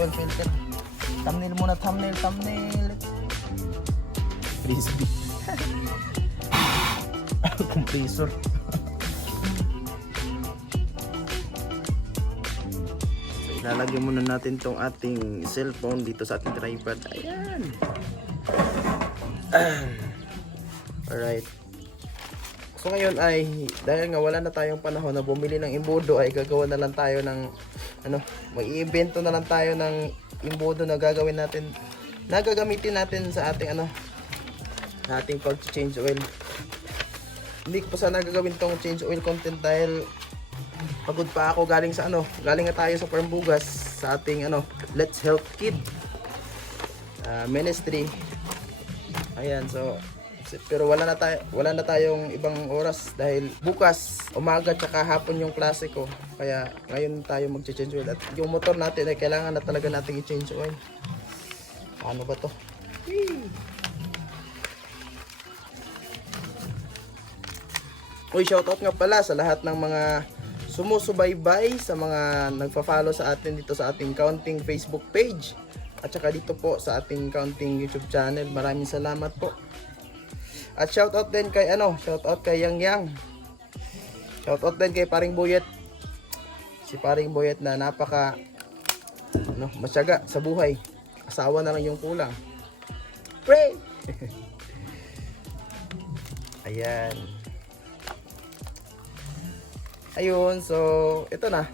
oil filter. Thumbnail muna, thumbnail, thumbnail. Frisbee. Compressor. So, ilalagay muna natin tong ating cellphone dito sa ating tripod. Ayan. Alright. So ngayon ay dahil nga wala na tayong panahon na bumili ng imbudo ay gagawa na lang tayo ng ano, mag-iimbento na lang tayo ng imbudo na gagawin natin na gagamitin natin sa ating ano sa ating pag-change oil. Hindi ko pa sana gagawin tong change oil content dahil pagod pa ako galing sa ano, galing nga tayo sa Parmbugas sa ating ano, Let's Help Kid ah, ministry. Ayan, so pero wala na tayo wala na tayong ibang oras dahil bukas umaga tsaka hapon yung klase ko kaya ngayon tayo magche-change oil at yung motor natin ay kailangan na talaga nating i-change oil ano ba to Uy, shoutout nga pala sa lahat ng mga sumusubaybay sa mga nagfa-follow sa atin dito sa ating counting Facebook page at saka dito po sa ating counting YouTube channel. Maraming salamat po. At shoutout din kay ano, shoutout kay Yang Yang. Shoutout din kay Paring Boyet. Si Paring Boyet na napaka ano, masyaga sa buhay. Asawa na lang yung kulang. Pray! Ayan. Ayun, so ito na.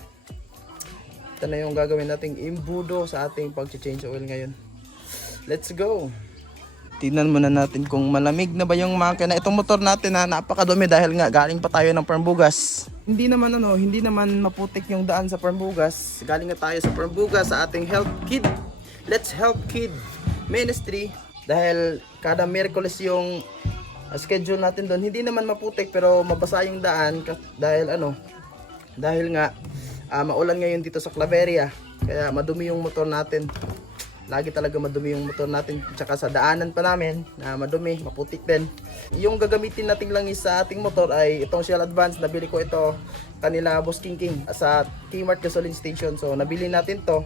Ito na yung gagawin nating imbudo sa ating pag-change oil ngayon. Let's go! Tingnan muna natin kung malamig na ba yung makina. Itong motor natin na napakadumi dahil nga galing pa tayo ng Parmbugas. Hindi naman ano, hindi naman maputik yung daan sa Parmbugas. Galing nga tayo sa Parmbugas sa ating Help Kid. Let's Help Kid Ministry. Dahil kada Miyerkules yung uh, schedule natin doon. Hindi naman maputik pero mabasa yung daan dahil ano, dahil nga ah, maulan ngayon dito sa Claveria. Kaya madumi yung motor natin. Lagi talaga madumi yung motor natin. Tsaka sa daanan pa namin na madumi, maputik din. Yung gagamitin nating langis sa ating motor ay itong Shell Advance. Nabili ko ito kanila Boss King King sa Kmart Gasoline Station. So nabili natin to.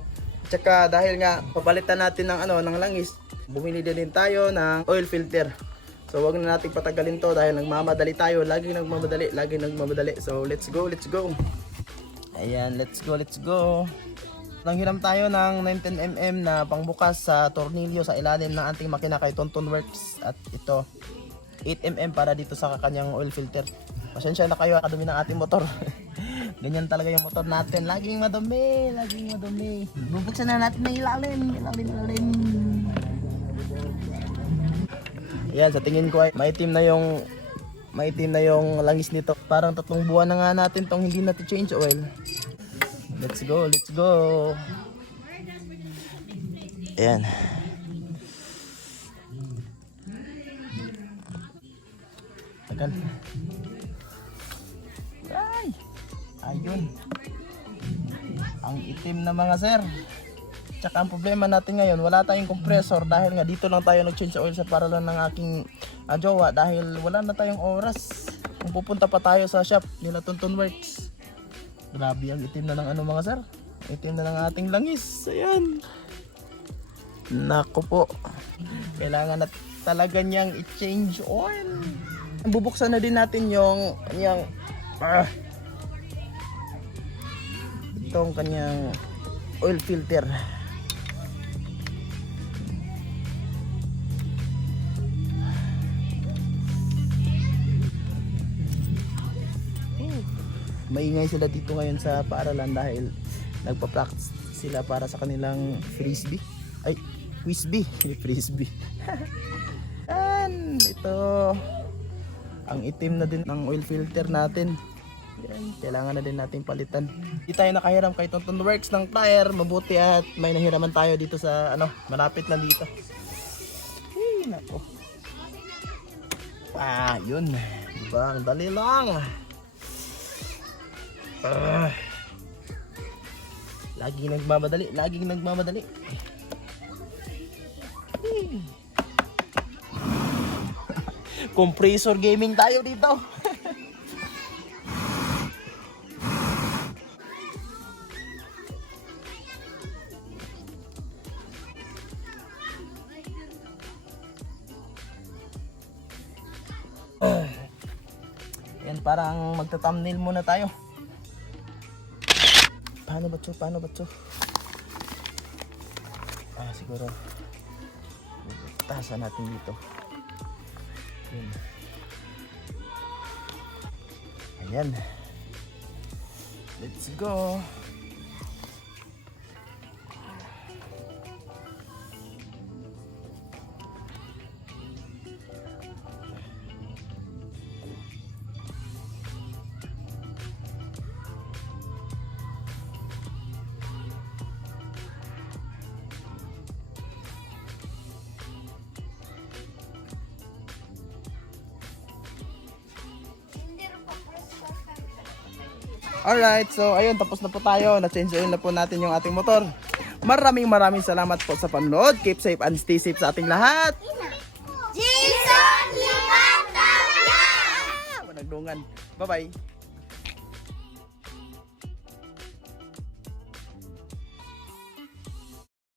Tsaka dahil nga papalitan natin ng ano ng langis, bumili din, din tayo ng oil filter. So wag na nating patagalin to dahil nagmamadali tayo. Laging nagmamadali, laging nagmamadali. So let's go, let's go. Ayan, let's go, let's go. Nanghiram tayo ng 19mm na pangbukas sa tornilyo sa ilalim ng ating makina kay Tonton Works at ito 8mm para dito sa kanyang oil filter. Pasensya na kayo, kadumi ng ating motor. Ganyan talaga yung motor natin. Laging madumi, laging madumi. Bubuksan na natin na ilalim, ilalim, ilalim. Yan, sa tingin ko ay maitim na yung maitim na yung langis nito. Parang tatlong buwan na nga natin tong hindi natin change oil. Let's go, let's go. Ayan. Tagal. Ay! Ayun. Ang itim na mga sir. Tsaka ang problema natin ngayon, wala tayong compressor dahil nga dito lang tayo nag-change oil sa paralan ng aking ah, jowa dahil wala na tayong oras. Kung pupunta pa tayo sa shop nila Tonton Works. Grabe ang itim na ng ano mga sir. Itim na ng ating langis. Ayan. Nako po. Kailangan na talaga niyang i-change oil. Bubuksan na din natin yung kanyang ah, itong kanyang oil filter. Maingay sila dito ngayon sa paaralan dahil nagpa-practice sila para sa kanilang frisbee. Ay, frisbee. frisbee. Yan, ito. Ang itim na din ng oil filter natin. Yan, kailangan na din natin palitan. Hindi tayo nakahiram kay Tonton Works ng tire. Mabuti at may nahiraman tayo dito sa ano, malapit lang dito. Ay, nako. Ah, yun. Diba? Ang dali lang. Ah. Laging nagmamadali, laging nagmamadali. Compressor gaming tayo dito. Yan parang magta-thumbnail muna tayo. Paano ba to? Paano ba to? Ah, siguro. Tasan natin dito. Yun. Ayan. Let's go. Alright, so ayun, tapos na po tayo. Na-change oil na po natin yung ating motor. Maraming maraming salamat po sa panonood. Keep safe and stay safe sa ating lahat. Jason Limata! Panagdungan. Bye-bye.